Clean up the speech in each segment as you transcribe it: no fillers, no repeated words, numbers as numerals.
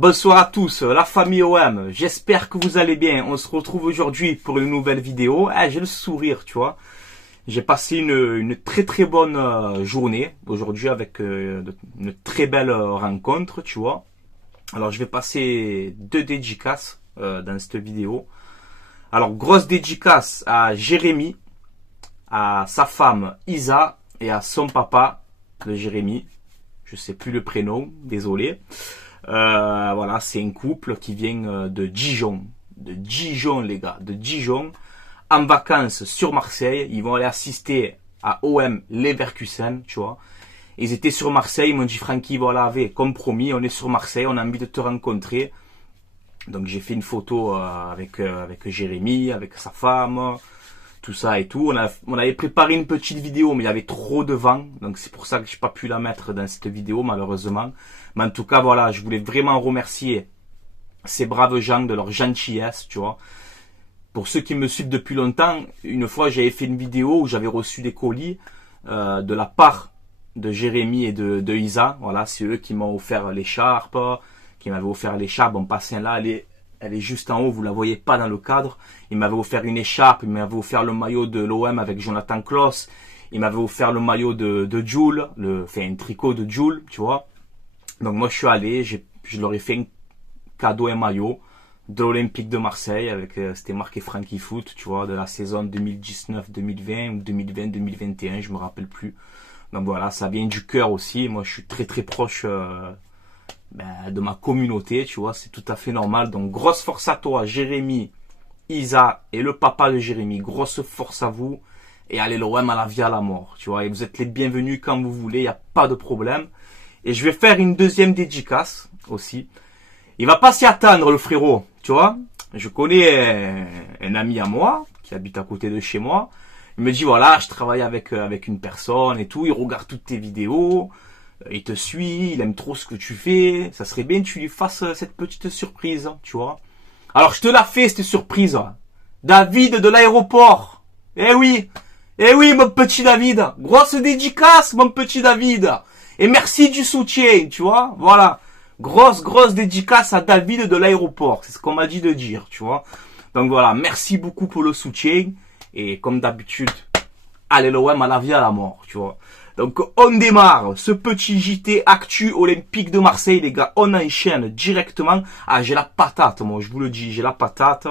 Bonsoir à tous, la famille OM, j'espère que vous allez bien. On se retrouve aujourd'hui pour une nouvelle vidéo. J'ai le sourire, tu vois. J'ai passé une très bonne journée aujourd'hui avec une très belle rencontre, tu vois. Alors je vais passer 2 dédicaces dans cette vidéo. Alors grosse dédicace à Jérémy, à sa femme Isa et à son papa de Jérémy. Je sais plus le prénom, désolé. Voilà, c'est un couple qui vient de Dijon. De Dijon, les gars, de Dijon. En vacances sur Marseille. Ils vont aller assister à OM Leverkusen, tu vois. Ils étaient sur Marseille, ils m'ont dit Francky, voilà, comme promis, on est sur Marseille, on a envie de te rencontrer. Donc j'ai fait une photo avec Jérémy, avec sa femme, tout ça et tout. On avait préparé une petite vidéo, mais il y avait trop de vent, donc c'est pour ça que j'ai pas pu la mettre dans cette vidéo malheureusement. Mais en tout cas voilà, je voulais vraiment remercier ces braves gens de leur gentillesse, tu vois. Pour ceux qui me suivent depuis longtemps, une fois j'avais fait une vidéo où j'avais reçu des colis de la part de Jérémy et de Isa. Voilà, c'est eux qui m'ont offert l'écharpe, qui m'avaient offert l'écharpe. Bon, pas celle-là, elle est juste en haut, vous la voyez pas dans le cadre. Ils m'avaient offert une écharpe, ils m'avaient offert le maillot de l'OM avec Jonathan Klaus. Ils m'avaient offert le maillot de Jules, un tricot de Jules, tu vois. Donc moi je suis allé, je leur ai fait un cadeau, un maillot de l'Olympique de Marseille avec c'était marqué Francky Foot, tu vois, de la saison 2019-2020 ou 2020-2021, je me rappelle plus. Donc voilà, ça vient du cœur aussi. Moi je suis très proche de ma communauté, tu vois, c'est tout à fait normal. Donc grosse force à toi Jérémy, Isa et le papa de Jérémy, grosse force à vous et allez l'OM à la vie à la mort, tu vois, et vous êtes les bienvenus quand vous voulez, il n'y a pas de problème. Et je vais faire une deuxième dédicace aussi. Il va pas s'y attendre le frérot, tu vois. Je connais un ami à moi qui habite à côté de chez moi. Il me dit voilà, je travaille avec une personne et tout, il regarde toutes tes vidéos, il te suit, il aime trop ce que tu fais. Ça serait bien que tu lui fasses cette petite surprise, tu vois. Alors je te la fais cette surprise. David de l'aéroport. Eh oui, mon petit David. Grosse dédicace, mon petit David. Et merci du soutien, tu vois. Voilà. Grosse dédicace à David de l'aéroport. C'est ce qu'on m'a dit de dire, tu vois. Donc voilà, merci beaucoup pour le soutien. Et comme d'habitude, allez l'OM à la vie à la mort, tu vois. Donc on démarre ce petit JT Actu Olympique de Marseille, les gars. On enchaîne directement. Ah, j'ai la patate, moi, je vous le dis, j'ai la patate.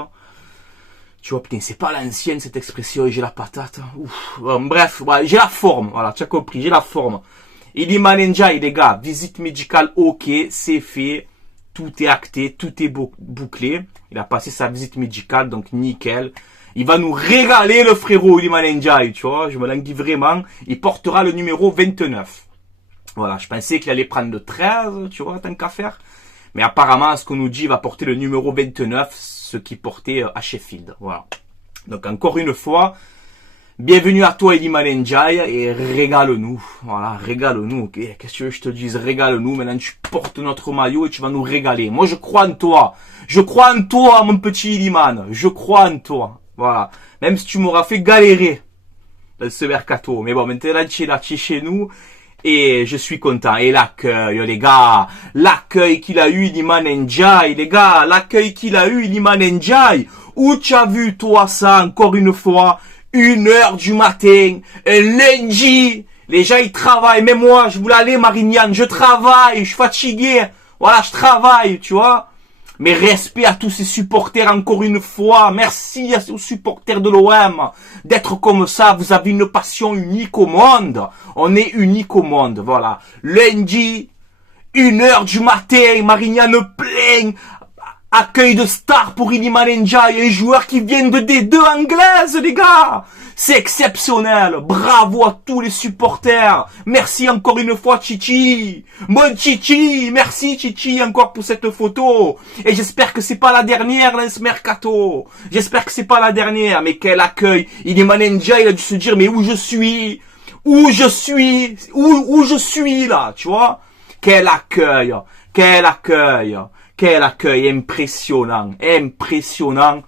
Tu vois, putain, c'est pas l'ancienne cette expression, j'ai la patate. Ouf. Bref, voilà, j'ai la forme, voilà, tu as compris, j'ai la forme. Iliman Ndiaye, les gars, visite médicale, ok, c'est fait, tout est acté, tout est bouclé. Il a passé sa visite médicale, donc nickel. Il va nous régaler le frérot Iliman Ndiaye, tu vois, je me languis vraiment. Il portera le numéro 29. Voilà, je pensais qu'il allait prendre le 13, tu vois, tant qu'à faire. Mais apparemment, ce qu'on nous dit, il va porter le numéro 29, ce qu'il portait à Sheffield. Voilà. Donc encore une fois, bienvenue à toi Iliman Ndiaye et régale-nous. Voilà, régale-nous. Okay. Qu'est-ce que tu veux que je te dise? Régale-nous. Maintenant, tu portes notre maillot et tu vas nous régaler. Moi, je crois en toi. Je crois en toi, mon petit Iliman. Je crois en toi. Voilà. Même si tu m'auras fait galérer dans ce mercato. Mais bon, maintenant, tu es là, tu es chez nous. Et je suis content. Et l'accueil, les gars. L'accueil qu'il a eu, Iliman Ndiaye, les gars. L'accueil qu'il a eu, Iliman Ndiaye. Où tu as vu, toi, ça, encore une fois? 1h du matin, un lundi, les gens ils travaillent, même moi je voulais aller Marignane, je travaille, je suis fatigué, voilà je travaille, tu vois. Mais respect à tous ces supporters encore une fois, merci aux supporters de l'OM d'être comme ça, vous avez une passion unique au monde, on est unique au monde, voilà. Lundi, 1h du matin, Marignane plein. Accueil de star pour Iliman Ndiaye, un joueur qui vient de D2 anglaise, les gars. C'est exceptionnel. Bravo à tous les supporters. Merci encore une fois, Chichi. Mon Chichi. Merci, Chichi, encore pour cette photo. Et j'espère que c'est pas la dernière dans ce mercato. J'espère que c'est pas la dernière. Mais quel accueil. Iliman Ndiaye, il a dû se dire, mais où je suis? Où je suis là, tu vois? Quel accueil. Quel accueil. Quel accueil impressionnant, impressionnant.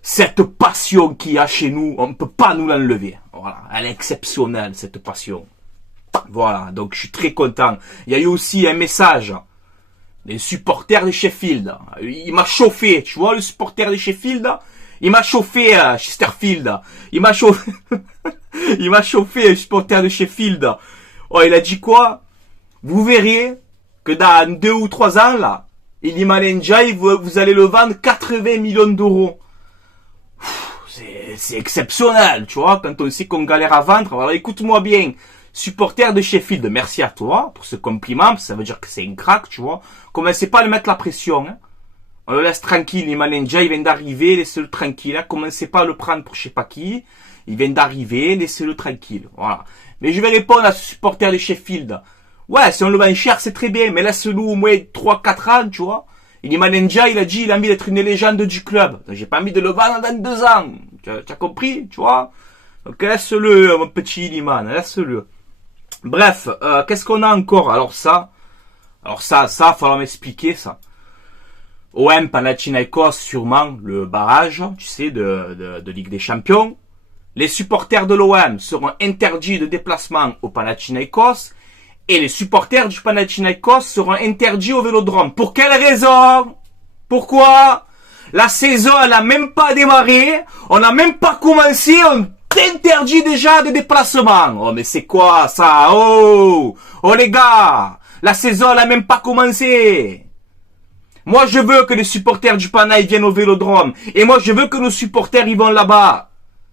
Cette passion qu'il y a chez nous, on ne peut pas nous l'enlever. Voilà, elle est exceptionnelle, cette passion. Voilà, donc je suis très content. Il y a eu aussi un message Les supporters de Sheffield. Il m'a chauffé, tu vois, le supporter de Sheffield. Il m'a chauffé, Chesterfield. Il m'a chauffé, il m'a chauffé, le supporter de Sheffield. Oh, il a dit quoi? Vous verrez que dans 2 ou 3 ans, là, Iliman Ndiaye, vous allez le vendre 80 millions d'euros. C'est exceptionnel, tu vois, quand on sait qu'on galère à vendre. Alors écoute-moi bien, supporter de Sheffield, merci à toi pour ce compliment, ça veut dire que c'est un crack, tu vois. Commencez pas à lui mettre la pression, hein. On le laisse tranquille, Iliman Ndiaye, il vient d'arriver, laissez-le tranquille, hein. Commencez pas à le prendre pour je sais pas qui. Il vient d'arriver, laissez-le tranquille, voilà. Mais je vais répondre à ce supporter de Sheffield. Ouais, si on le vend cher, c'est très bien, mais laisse-le au moins 3-4 ans, tu vois. Iliman Ndiaye, il a dit, il a envie d'être une légende du club. J'ai pas envie de le vendre dans 2 ans. Tu as compris, tu vois? Donc laisse-le, mon petit Iliman, laisse-le. Bref, qu'est-ce qu'on a encore? Alors ça, falloir m'expliquer ça. OM Panathinaikos, sûrement le barrage, tu sais, de Ligue des Champions. Les supporters de l'OM seront interdits de déplacement au Panathinaikos et les supporters du Panathinaikos seront interdits au Vélodrome. Pour quelle raison? Pourquoi? La saison, elle a même pas démarré, on n'a même pas commencé, on t'interdit déjà de déplacement. Oh, mais c'est quoi ça? Oh les gars, la saison, elle a même pas commencé. Moi, je veux que les supporters du Pana viennent au Vélodrome. Et moi, je veux que nos supporters, ils vont là-bas.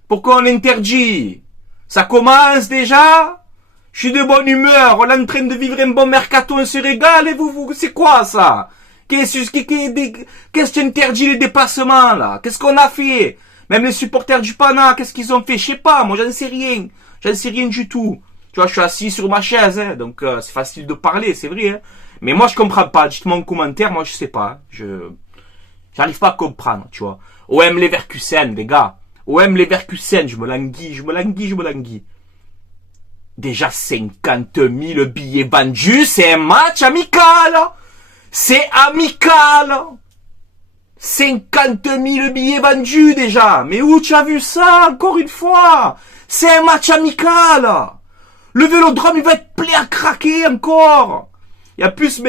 Pourquoi on interdit? Ça commence déjà? Je suis de bonne humeur. On est en train de vivre un bon mercato, on se régale. Et vous, c'est quoi ça? Qu'est-ce qui interdit les déplacements, là? Qu'est-ce qu'on a fait? Même les supporters du Pana, qu'est-ce qu'ils ont fait? Je sais pas, moi, j'en sais rien. J'en sais rien du tout. Tu vois, je suis assis sur ma chaise, hein, donc c'est facile de parler, c'est vrai, hein. Mais moi, je comprends pas. Dites-moi en commentaire, moi, je sais pas. J'arrive pas à comprendre, tu vois. OM Leverkusen, les gars. OM Leverkusen, je me languis. Déjà 50 000 billets vendus, c'est un match amical. C'est amical. 50 000 billets vendus déjà. Mais où tu as vu ça, encore une fois? C'est un match amical. Le Vélodrome, il va être plein à craquer encore. Il y a plus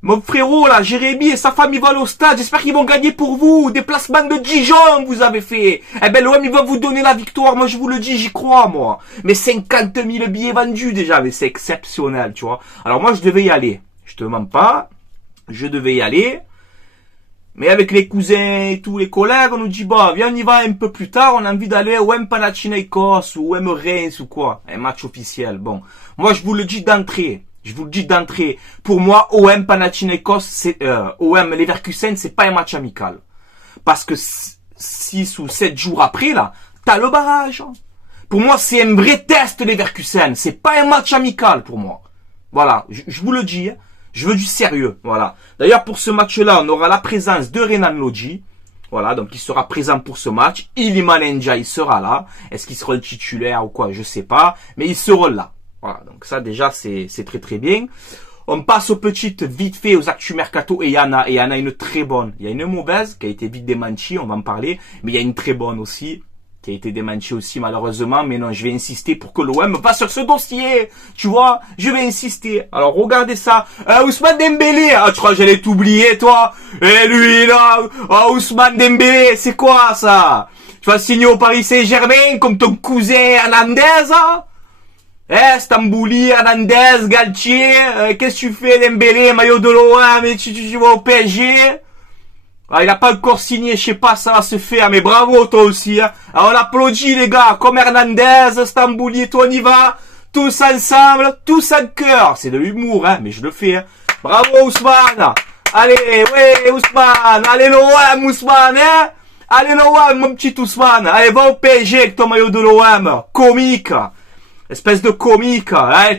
mon frérot là, Jérémy et sa femme, ils vont aller au stade. J'espère qu'ils vont gagner pour vous. Déplacement de Dijon, vous avez fait. Eh ben, l'OM, ils vont vous donner la victoire. Moi, je vous le dis, j'y crois, moi. Mais 50 000 billets vendus déjà. Mais c'est exceptionnel, tu vois. Alors, moi, je devais y aller. Je te mens pas. Je devais y aller. Mais avec les cousins et tous les collègues, on nous dit, bah, viens, on y va un peu plus tard. On a envie d'aller au OM Panathinaikos ou OM Reims ou quoi. Un match officiel. Bon. Moi, je vous le dis d'entrée. Pour moi, OM Panathinaikos, OM Leverkusen, c'est pas un match amical. Parce que 6 ou 7 jours après, là, t'as le barrage. Pour moi, c'est un vrai test, Leverkusen. C'est pas un match amical, pour moi. Voilà. Je vous le dis, hein. Je veux du sérieux. Voilà. D'ailleurs, pour ce match-là, on aura la présence de Renan Lodji. Voilà. Donc, il sera présent pour ce match. Iliman Ndiaye sera là. Est-ce qu'il sera le titulaire ou quoi? Je sais pas. Mais il sera là. Voilà, donc ça déjà c'est très très bien. On passe aux petites vite fait aux actus mercato et il y en a une très bonne. Il y a une mauvaise qui a été vite démentie, on va en parler, mais il y a une très bonne aussi qui a été démentie aussi malheureusement, mais non, je vais insister pour que l'OM va sur ce dossier. Tu vois, je vais insister. Alors regardez ça. Ousmane Dembélé, ah, tu crois que j'allais t'oublier toi? Et lui là, Ousmane Dembélé, c'est quoi ça? Tu vas signer au Paris Saint-Germain comme ton cousin Hernandez, hein? Stambouli, Hernandez, Galtier, qu'est-ce que tu fais, Dembélé, maillot de l'OM, et tu vas au PSG? Ah, il a pas encore signé, je sais pas, ça va se faire, mais bravo toi aussi, hein. Alors on applaudit les gars, comme Hernandez, Stambouli, toi on y va, tous ensemble, tous en cœur. C'est de l'humour, hein, mais je le fais, hein. Bravo Ousmane. Allez, ouais, Ousmane, allez l'OM, Ousmane, hein. Allez l'OM, mon petit Ousmane, allez va au PSG avec ton maillot de l'OM, comique. Espèce de comique, hein.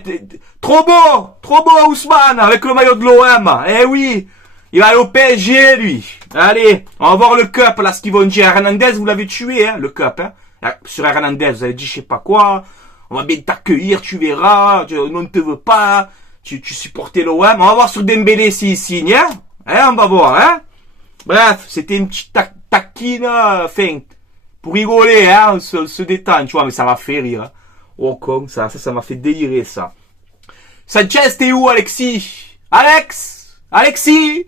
Trop beau Ousmane, avec le maillot de l'OM, eh oui, il va aller au PSG lui. Allez, on va voir le cup là, ce qu'ils vont dire. Hernandez, vous l'avez tué, hein, le cup, hein. Sur Hernandez, vous avez dit je sais pas quoi, on va bien t'accueillir, tu verras, on ne te veut pas, tu supportais l'OM, on va voir sur Dembélé s'il signe, hein, on va voir, hein. Bref, c'était une petite taquine, feinte, pour rigoler, hein, on se détend, tu vois, mais ça m'a fait rire, hein. Oh, comme ça m'a fait délirer, ça. Sanchez, t'es où, Alexis? Alex? Alexis?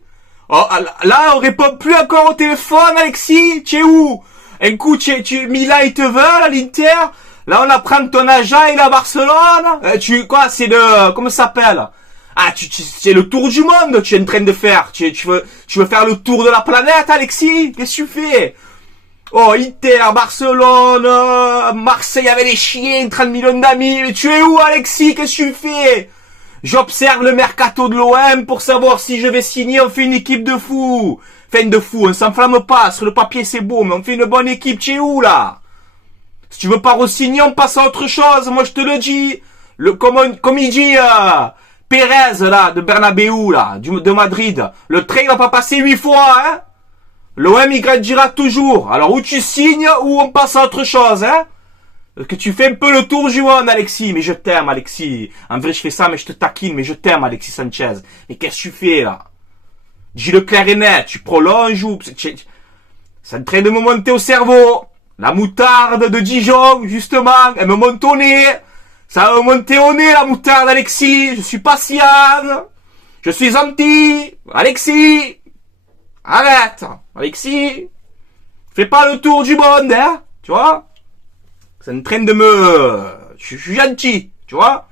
Oh, là, on répond plus encore au téléphone, Alexis. Tu es où? Un coup, Milan, il te veut, à l'Inter. Là, on apprend ton agent, il est à Barcelone. Quoi, c'est comment ça s'appelle? Ah, c'est le tour du monde, tu es en train de faire. Tu veux faire le tour de la planète, Alexis? Qu'est-ce que tu fais? Oh, Inter, Barcelone, Marseille avec les chiens, 30 millions d'amis. Mais tu es où, Alexis? Qu'est-ce que tu fais? J'observe le mercato de l'OM pour savoir si je vais signer. On fait une équipe de fous. Fin de fou, on s'enflamme pas. Sur le papier, c'est beau, mais on fait une bonne équipe. Tu es où, là? Si tu veux pas re-signer, on passe à autre chose. Moi, je te le dis. Comme il dit, Pérez, là, de Bernabéu, là, de Madrid. Le train va pas passer 8 fois, hein? L'OM, il grandira toujours. Alors, ou tu signes, ou on passe à autre chose, hein? Que tu fais un peu le tour du monde, Alexis. Mais je t'aime, Alexis. En vrai, je fais ça, mais je te taquine. Mais je t'aime, Alexis Sanchez. Mais qu'est-ce que tu fais, là? Dis-le clair et net. Tu prolonges ou... Ça est en train de me monter au cerveau. La moutarde de Dijon, justement. Elle me monte au nez. Ça va me monter au nez, la moutarde, Alexis. Je suis patient. Je suis gentil. Alexis. Arrête. Alexis. Fais pas le tour du monde, hein. Tu vois? C'est en train de me... Je suis gentil, tu vois.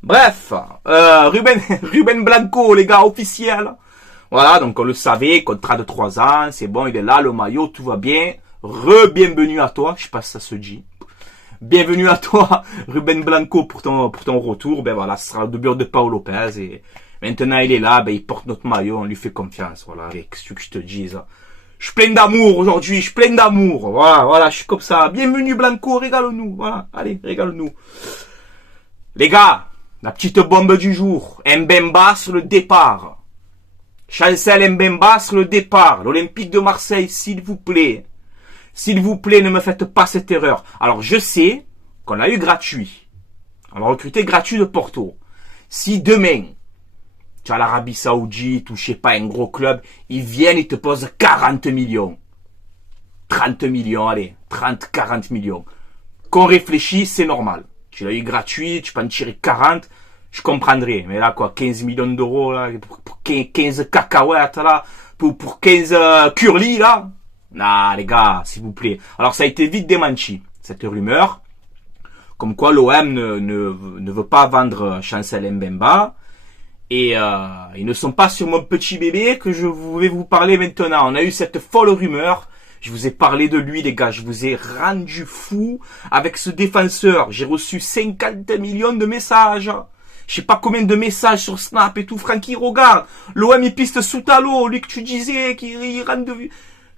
Bref, Ruben Blanco, les gars, officiels. Voilà, donc on le savait, contrat de 3 ans, c'est bon, il est là, le maillot, tout va bien. Bienvenue à toi, je sais pas si ça se dit. Bienvenue à toi, Ruben Blanco, pour ton retour. Ben voilà, ce sera le doublure de Paul Lopez. Et maintenant, il est là, ben il porte notre maillot, on lui fait confiance. Voilà, avec ce que je te dis, ça. Je suis plein d'amour aujourd'hui, je suis plein d'amour. Voilà, je suis comme ça. Bienvenue Blanco, régale-nous. Voilà, allez, régale-nous. Les gars, la petite bombe du jour. Mbemba sur le départ. Chancel Mbemba sur le départ. L'Olympique de Marseille, s'il vous plaît. S'il vous plaît, ne me faites pas cette erreur. Alors, je sais qu'on a eu gratuit. On a recruté gratuit de Porto. Si demain... tu as l'Arabie Saoudite ou je sais pas, un gros club, ils viennent, ils te posent 40 millions. 30 millions, allez, 30, 40 millions. Qu'on réfléchit, c'est normal. Tu l'as eu gratuit, tu peux en tirer 40, je comprendrais. Mais là, quoi, 15 millions d'euros, là, pour 15 cacahuètes, là, pour 15 curly, là. Non, les gars, s'il vous plaît. Alors, ça a été vite démenti, cette rumeur. Comme quoi, l'OM ne veut pas vendre Chancel Mbemba. Et ils ne sont pas sur mon petit bébé que je vais vous parler maintenant. On a eu cette folle rumeur. Je vous ai parlé de lui, les gars. Je vous ai rendu fou avec ce défenseur. J'ai reçu 50 millions de messages. Je sais pas combien de messages sur Snap et tout. Francky, regarde. L'OM, il piste Soutalo. Lui que tu disais, qui rentre de...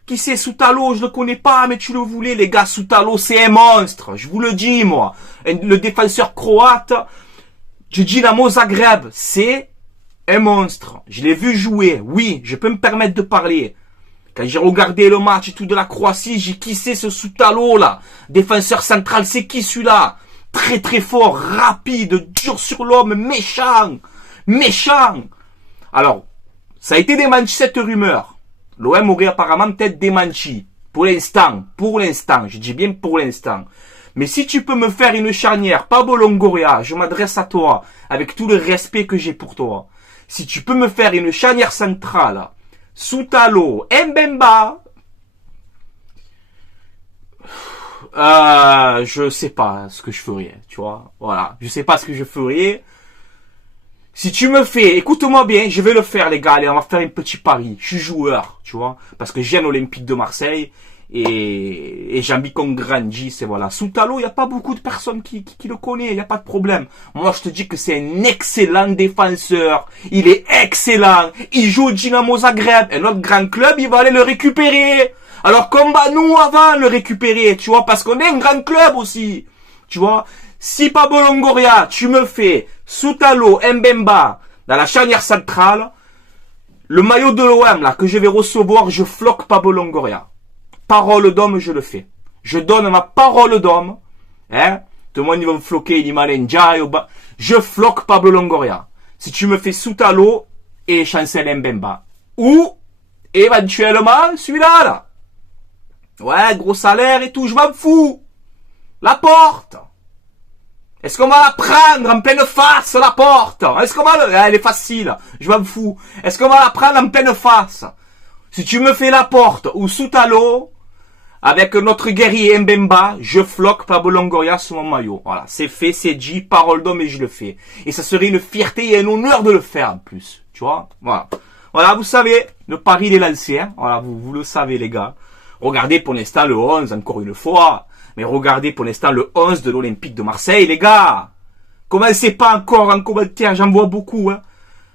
Qui c'est Soutalo? Je le connais pas, mais tu le voulais, les gars. Soutalo, c'est un monstre. Je vous le dis, moi. Le défenseur croate du Dynamo Zagreb, c'est un monstre. Je l'ai vu jouer. Oui, je peux me permettre de parler. Quand j'ai regardé le match et tout de la Croatie, j'ai kissé ce Soutalo là. Défenseur central, c'est qui celui-là? Très très fort, rapide, dur sur l'homme, méchant. Méchant. Alors, ça a été démenti cette rumeur. L'OM aurait apparemment peut-être démenti. Pour l'instant. Je dis bien pour l'instant. Mais si tu peux me faire une charnière, Pablo Longoria, je m'adresse à toi, avec tout le respect que j'ai pour toi. Si tu peux me faire une charnière centrale, Soutalo, Mbemba, je sais pas ce que je ferais, tu vois. Voilà, je sais pas ce que je ferais. Si tu me fais, écoute-moi bien, je vais le faire, les gars. Allez, on va faire un petit pari. Je suis joueur, tu vois, parce que j'aime l'Olympique de Marseille et j'ai envie qu'on grandisse. Et voilà, Soutalo, il y a pas beaucoup de personnes qui le connaissent. Il y a pas de problème. Moi, je te dis que c'est un excellent défenseur. Il est excellent. Il joue au Dynamo Zagreb. Et notre grand club, il va aller le récupérer. Alors, combat-nous avant de le récupérer, tu vois, parce qu'on est un grand club aussi, tu vois. Si Pablo Longoria, tu me fais Soutalo, Mbemba dans la charnière centrale, le maillot de l'OM là que je vais recevoir, je floque Pablo Longoria. Parole d'homme, je le fais. Je donne ma parole d'homme. Hein? Tout le monde va me floquer, il dit Malenja. Je floque Pablo Longoria. Si tu me fais Soutalo et Chancel Mbemba. Ou, éventuellement, celui-là, là. Ouais, gros salaire et tout, je m'en fous. La porte. Est-ce qu'on va la prendre en pleine face, la porte? Est-ce qu'on va elle est facile, je m'en fous. Est-ce qu'on va la prendre en pleine face? Si tu me fais la porte ou sous talon, avec notre guerrier Mbemba, je floque Pablo Longoria sur mon maillot. Voilà, c'est fait, c'est dit, parole d'homme et je le fais. Et ça serait une fierté et un honneur de le faire en plus. Tu vois? Voilà. Voilà, vous savez, le pari il est lancé. Hein. Voilà, vous le savez les gars. Regardez pour l'instant le 11, encore une fois. Mais regardez pour l'instant le 11 de l'Olympique de Marseille, les gars. Commencez pas encore en commentaire, j'en vois beaucoup. Hein.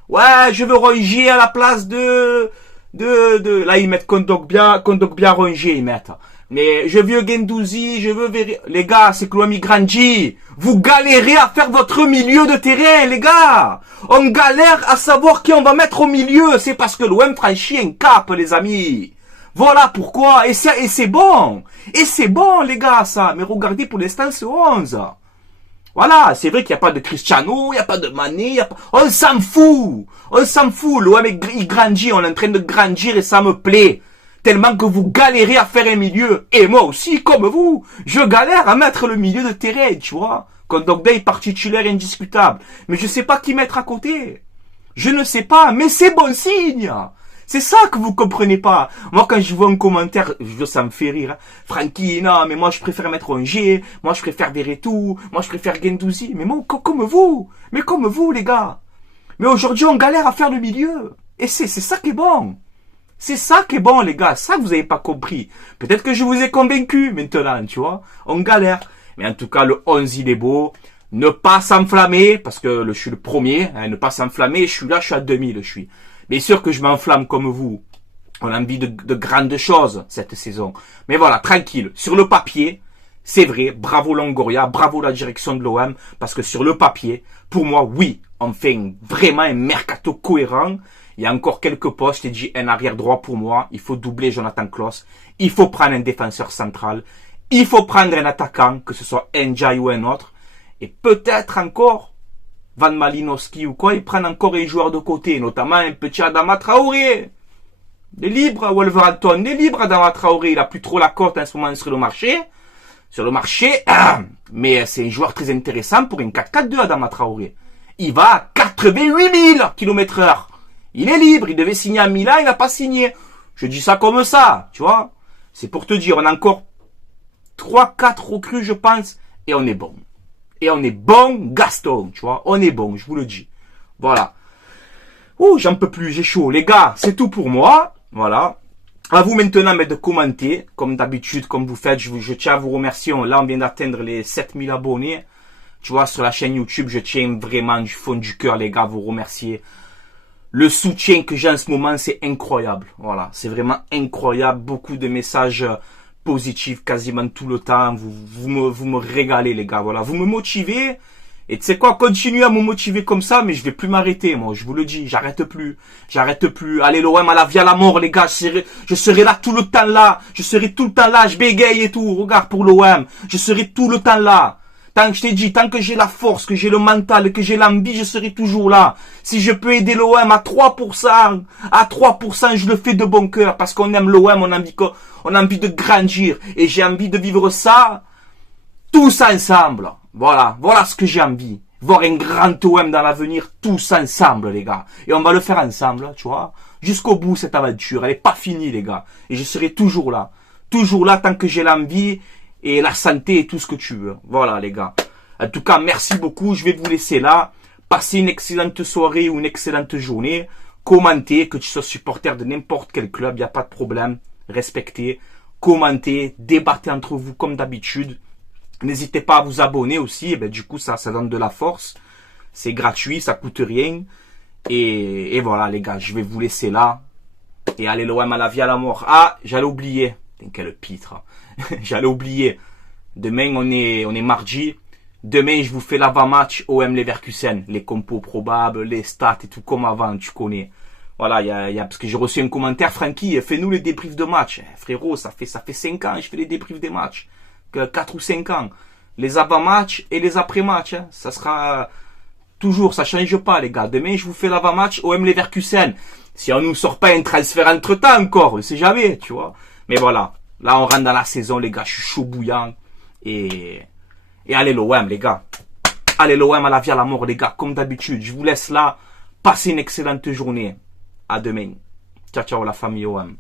Ouais, je veux Rongier à la place de... Là, ils mettent Kondogbia Rongier, ils mettent. Mais je veux Guendouzi, je veux... Les gars, c'est que l'OM grandit. Vous galérez à faire votre milieu de terrain, les gars. On galère à savoir qui on va mettre au milieu. C'est parce que l'OM franchit un cap, les amis. Voilà pourquoi. Et c'est bon. Et c'est bon, les gars, ça. Mais regardez, pour l'instant, c'est 11. Voilà, c'est vrai qu'il n'y a pas de Cristiano, il n'y a pas de Mané, on s'en fout. On s'en fout. L'OM, il grandit, on est en train de grandir et ça me plaît. Tellement que vous galérez à faire un milieu. Et moi aussi, comme vous, je galère à mettre le milieu de terrain, tu vois. Kondogbia est part titulaire indiscutable. Mais je sais pas qui mettre à côté. Je ne sais pas, mais c'est bon signe. C'est ça que vous comprenez pas. Moi, quand je vois un commentaire, ça me fait rire. Hein. Francky, non, mais moi, je préfère mettre un G. Moi, je préfère Verretou. Moi, je préfère Guendouzi. Mais moi, comme vous. Mais comme vous, les gars. Mais aujourd'hui, on galère à faire le milieu. Et c'est ça qui est bon. C'est ça qui est bon, les gars. Ça que vous avez pas compris. Peut-être que je vous ai convaincu maintenant, tu vois. On galère. Mais en tout cas, le 11, il est beau. Ne pas s'enflammer, parce que je suis le premier. Hein, ne pas s'enflammer. Je suis là, je suis à 2000, je suis. Bien sûr que je m'enflamme comme vous. On a envie de grandes choses cette saison. Mais voilà, tranquille. Sur le papier, c'est vrai. Bravo Longoria, bravo la direction de l'OM. Parce que sur le papier, pour moi, oui, on fait vraiment un mercato cohérent. Il y a encore quelques postes. Je t'ai dit un arrière droit pour moi. Il faut doubler Jonathan Klaus. Il faut prendre un défenseur central. Il faut prendre un attaquant, que ce soit Ndiaye ou un autre. Et peut-être encore Van Malinowski ou quoi, ils prennent encore les joueurs de côté, notamment un petit Adama Traoré. Il est libre à Wolverhampton, il est libre Adama Traoré, il a plus trop la cote en ce moment sur le marché. Mais c'est un joueur très intéressant pour une 4-4-2 Adama Traoré. Il va à 88 000 km/h. Il est libre, il devait signer à Milan, il n'a pas signé. Je dis ça comme ça, tu vois. C'est pour te dire, on a encore 3-4 recrues, je pense, et on est bon. Et on est bon, Gaston, tu vois. On est bon, je vous le dis. Voilà. Oh, j'en peux plus, j'ai chaud. Les gars, c'est tout pour moi. Voilà. À vous maintenant de commenter, comme d'habitude, comme vous faites. Je tiens à vous remercier. Là, on vient d'atteindre les 7000 abonnés. Tu vois, sur la chaîne YouTube, je tiens vraiment du fond du cœur, les gars, à vous remercier. Le soutien que j'ai en ce moment, c'est incroyable. Voilà, c'est vraiment incroyable. Beaucoup de messages positif quasiment tout le temps, vous me régalez les gars, voilà, vous me motivez, et tu sais quoi, continuez à me motiver comme ça, mais je vais plus m'arrêter, moi, je vous le dis, j'arrête plus, allez l'OM à la vie à la mort les gars, je serai là tout le temps là, je serai tout le temps là, je bégaye et tout, regarde pour l'OM, je serai tout le temps là, tant que je t'ai dit, tant que j'ai la force, que j'ai le mental, que j'ai l'envie, je serai toujours là, si je peux aider l'OM à 3%, je le fais de bon cœur, parce qu'on aime l'OM, on a envie de grandir. Et j'ai envie de vivre ça tous ensemble. Voilà ce que j'ai envie. Voir un grand OM dans l'avenir tous ensemble, les gars. Et on va le faire ensemble, tu vois. Jusqu'au bout, cette aventure. Elle n'est pas finie, les gars. Et je serai toujours là. Toujours là tant que j'ai l'envie et la santé et tout ce que tu veux. Voilà, les gars. En tout cas, merci beaucoup. Je vais vous laisser là. Passez une excellente soirée ou une excellente journée. Commentez, que tu sois supporter de n'importe quel club, il n'y a pas de problème. Respectez, commentez, débattez entre vous comme d'habitude. N'hésitez pas à vous abonner aussi, et ben, du coup ça donne de la force. C'est gratuit, ça coûte rien. Et voilà les gars, je vais vous laisser là. Et allez l'OM à la vie à la mort. Ah, j'allais oublier. Quel pitre. J'allais oublier. Demain on est mardi. Demain je vous fais l'avant-match OM Leverkusen. Les compos probables, les stats et tout comme avant, tu connais. Voilà, parce que j'ai reçu un commentaire, Francky, fais-nous les débriefs de match. Frérot, ça fait 5 ans, je fais les débriefs des matchs. 4 ou 5 ans. Les avant-matchs et les après-matchs. Hein. Ça sera toujours, ça change pas, les gars. Demain, je vous fais l'avant-match OM Leverkusen. Si on nous sort pas un transfert entre-temps encore, on sait jamais, tu vois. Mais voilà, là, on rentre dans la saison, les gars. Je suis chaud bouillant. Et allez l'OM, les gars. Allez, l'OM à la vie à la mort, les gars, comme d'habitude. Je vous laisse là. Passez une excellente journée. À demain. Ciao, ciao, la famille OM.